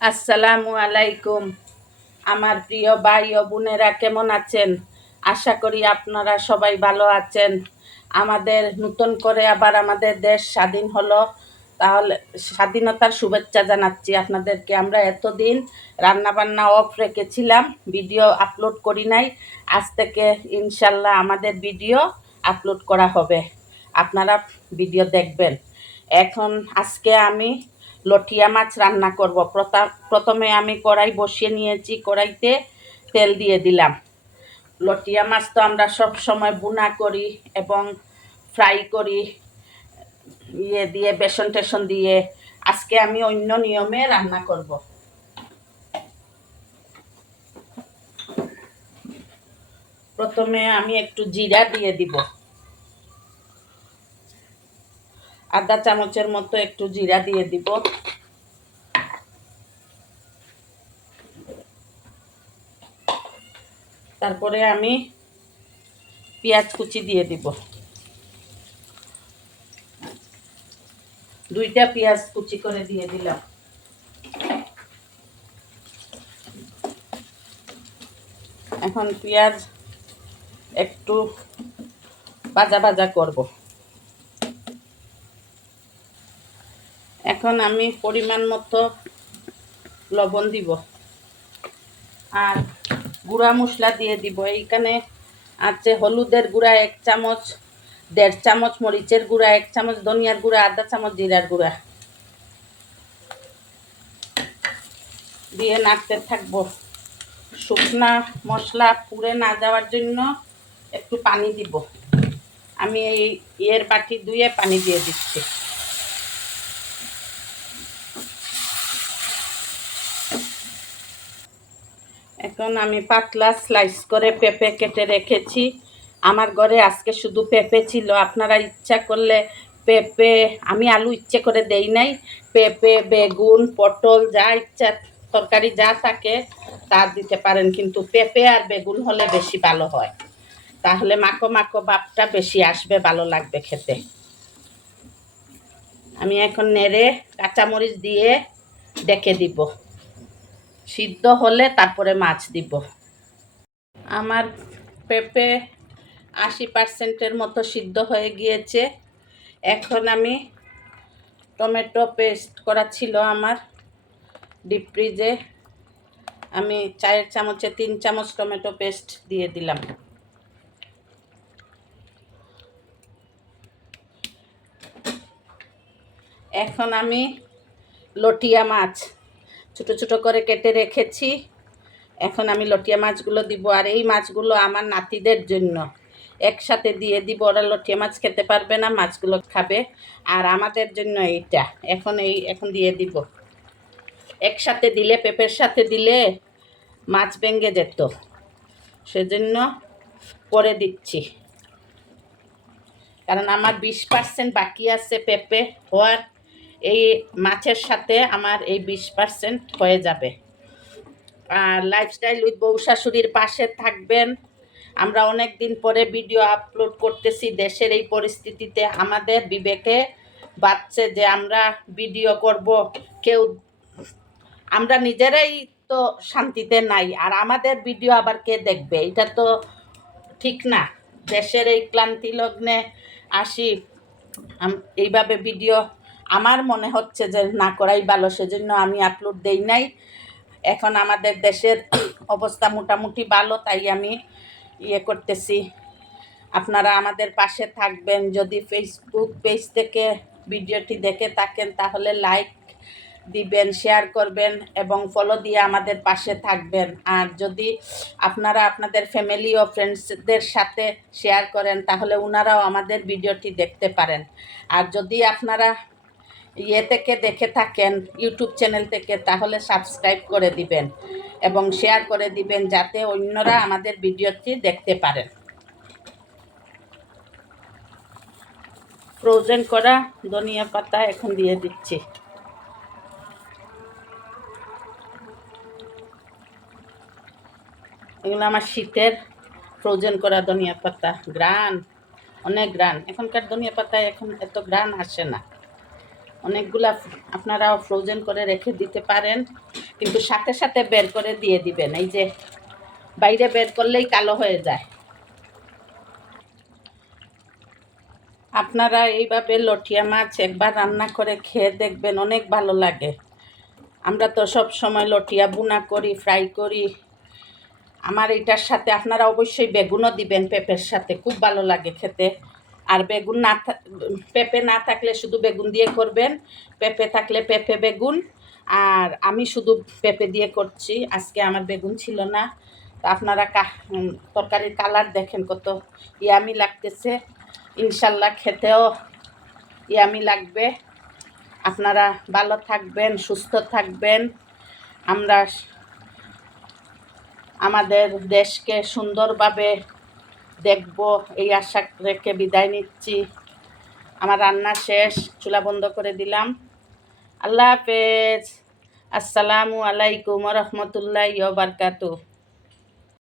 আসসালামু আলাইকুম। আমার প্রিয় ভাই ও বোনেরা কেমন আছেন? আশা করি আপনারা সবাই ভালো আছেন। আমাদের নতুন করে আবার আমাদের দেশ স্বাধীন হলো। তাহলে স্বাধীনতার শুভেচ্ছা জানাচ্ছি আপনাদেরকে। আমরা এতদিন রান্নাবান্না অফ রেখেছিলাম ভিডিও আপলোড করি নাই। আজ থেকে ইনশাল্লাহ আমাদের ভিডিও আপলোড করা হবে। আপনারা ভিডিও দেখবেন। এখন আজকে আমি লটিয়া মাছ রান্না করব। প্রথা- প্রথমে আমি কড়াই বসিয়ে নিয়েছি, কড়াইতে তেল দিয়ে দিলাম। লটিয়া মাছ তো আমরা সব সময় বুনা করি এবং ফ্রাই করি ইয়ে দিয়ে, বেসন টেসন দিয়ে। আজকে আমি অন্য নিয়মে রান্না করব। প্রথমে আমি একটু জিরা দিয়ে দিব। আধা চামচের মতো একটু জিরা দিয়ে দিব। তারপরে আমি পেঁয়াজ কুচি দিয়ে দিব। দুইটা পেঁয়াজ কুচি করে দিয়ে দিলাম। এখন পেঁয়াজ একটু ভাজা ভাজা করব। এখন আমি পরিমাণ মতো লবণ দিব। আর গুঁড়া মশলা দিয়ে দিব। এইখানে আছে হলুদের গুঁড়া এক চামচ, দেড় চামচ, মরিচের গুঁড়া এক চামচ, ধনিয়ার গুঁড়া, আধা চামচ, জিরার গুঁড়া। দিয়ে নাড়তে থাকব। শুকনা মশলা পুড়ে না যাওয়ার জন্য একটু পানি দিব। আমি এই ইয়ের বাটি ধুয়ে পানি দিয়ে দিচ্ছি। এখন আমি পাতলা স্লাইস করে পেঁপে কেটে রেখেছি। আমার ঘরে আজকে শুধু পেঁপে ছিল। আপনারা ইচ্ছা করলে পেঁপে, আমি আলু ইচ্ছে করে দেই নাই। পেঁপে, বেগুন, পটল, যা ইচ্ছা, তরকারি যা থাকে, তা দিতে পারেন। কিন্তু পেঁপে আর বেগুন হলে বেশি ভালো হয়। তাহলে মাখো মাখো ভাবটা বেশি আসবে, ভালো লাগবে খেতে। আমি এখন নেড়ে কাঁচামরিচ দিয়ে ডেকে দিব। সিদ্ধ হলে তারপরে মাছ দিব। আমার পেঁপে আশি পার্সেন্টের মতো সিদ্ধ হয়ে গিয়েছে। এখন আমি টমেটো পেস্ট করা ছিল আমার ডিপ ফ্রিজে। আমি চায়ের চামচে তিন চামচ টমেটো পেস্ট দিয়ে দিলাম। এখন আমি লটিয়া মাছ ছোট ছোট করে কেটে রেখেছি। এখন আমি লটিয়া মাছগুলো দিব আর এই মাছগুলো আমার নাতিদের জন্য। একসাথে দিয়ে দিব, ওরা লটিয়া মাছ খেতে পারবে না, মাছগুলো খাবে। আর আমাদের জন্য এইটা। এখন এই, এখন দিয়ে দিব। একসাথে দিলে, পেঁপের সাথে দিলে মাছ ভেঙে যেত। সেজন্য করে দিচ্ছি। কারণ আমার বিশ পার্সেন্ট বাকি আছে পেঁপে হওয়ার। এই মাছের সাথে আমার এই বিশ পার্সেন্ট হয়ে যাবে। আর লাইফস্টাইল উইথ বউ শাশুড়ির পাশে থাকবেন। আমরা অনেক দিন পরে ভিডিও আপলোড করতেছি দেশের এই পরিস্থিতিতে। আমাদের বিবেকে বাড়ছে যে আমরা ভিডিও করব। কেউ, আমরা নিজেরাই তো শান্তিতে নাই। আর আমাদের ভিডিও আবার কে দেখবে? এটা তো ঠিক না। দেশের এই ক্লান্তি লগ্নে আসি এইভাবে ভিডিও আমার মনে হচ্ছে যে না করাই ভালো, সেজন্য আমি আপলোড দেই নাই। এখন আমাদের দেশের অবস্থা মোটামুটি ভালো, তাই আমি ইয়ে করতেছি। আপনারা আমাদের পাশে থাকবেন, যদি ফেসবুক পেজ থেকে ভিডিওটি দেখে থাকেন, তাহলে লাইক দিবেন শেয়ার করবেন এবং ফলো দিয়ে আমাদের পাশে থাকবেন। আর যদি আপনারা আপনাদের ফ্যামিলি ও ফ্রেন্ডসদের সাথে শেয়ার করেন, তাহলে ওনারাও আমাদের ভিডিওটি দেখতে পারেন। আর যদি আপনারা ইয়ে থেকে দেখে থাকেন ইউটিউব চ্যানেল থেকে, তাহলে সাবস্ক্রাইব করে দিবেন এবং শেয়ার করে দিবেন যাতে অন্যরা আমাদের ভিডিওটি দেখতে পারেন। ফ্রোজেন করা ধনিয়া পাতা এখন দিয়ে দিচ্ছি। এগুলো আমার শীতের ফ্রোজেন করা ধনিয়া পাতা। গ্রান, অনেক গ্রান। এখনকার ধনিয়া পাতায় এখন এত গ্রান আসে না। অনেকগুলা আপনারাও ফ্রোজেন করে রেখে দিতে পারেন, কিন্তু সাথে সাথে বের করে দিয়ে দিবেন। এই যে বাইরে বের করলেই কালো হয়ে যায়। আপনারা এইভাবে লটিয়া মাছ একবার রান্না করে খেয়ে দেখবেন, অনেক ভালো লাগে। আমরা তো সব সময় লটিয়া বুনা করি ফ্রাই করি। আমার এটার সাথে আপনারা অবশ্যই বেগুনও দিবেন পেঁপের সাথে, খুব ভালো লাগে খেতে। আর বেগুন না পেঁপে না থাকলে শুধু বেগুন দিয়ে করবেন। পেঁপে থাকলে পেঁপে বেগুন। আর আমি শুধু পেঁপে দিয়ে করছি। আজকে আমার বেগুন ছিল না। আপনারা তরকারির কালার দেখেন কত ইয়ামি লাগতেছে। ইনশাল্লাহ খেতেও ইয়ামি লাগবে। আপনারা ভালো থাকবেন, সুস্থ থাকবেন। আমরা আমাদের দেশকে সুন্দরভাবে দেখব, এই আশা রেখে বিদায় নিচ্ছি। আমার রান্না শেষ, চুলা বন্ধ করে দিলাম। আল্লাহ হাফেজ। আসসালামু আলাইকুম রহমতুল্লাহ বারকাতু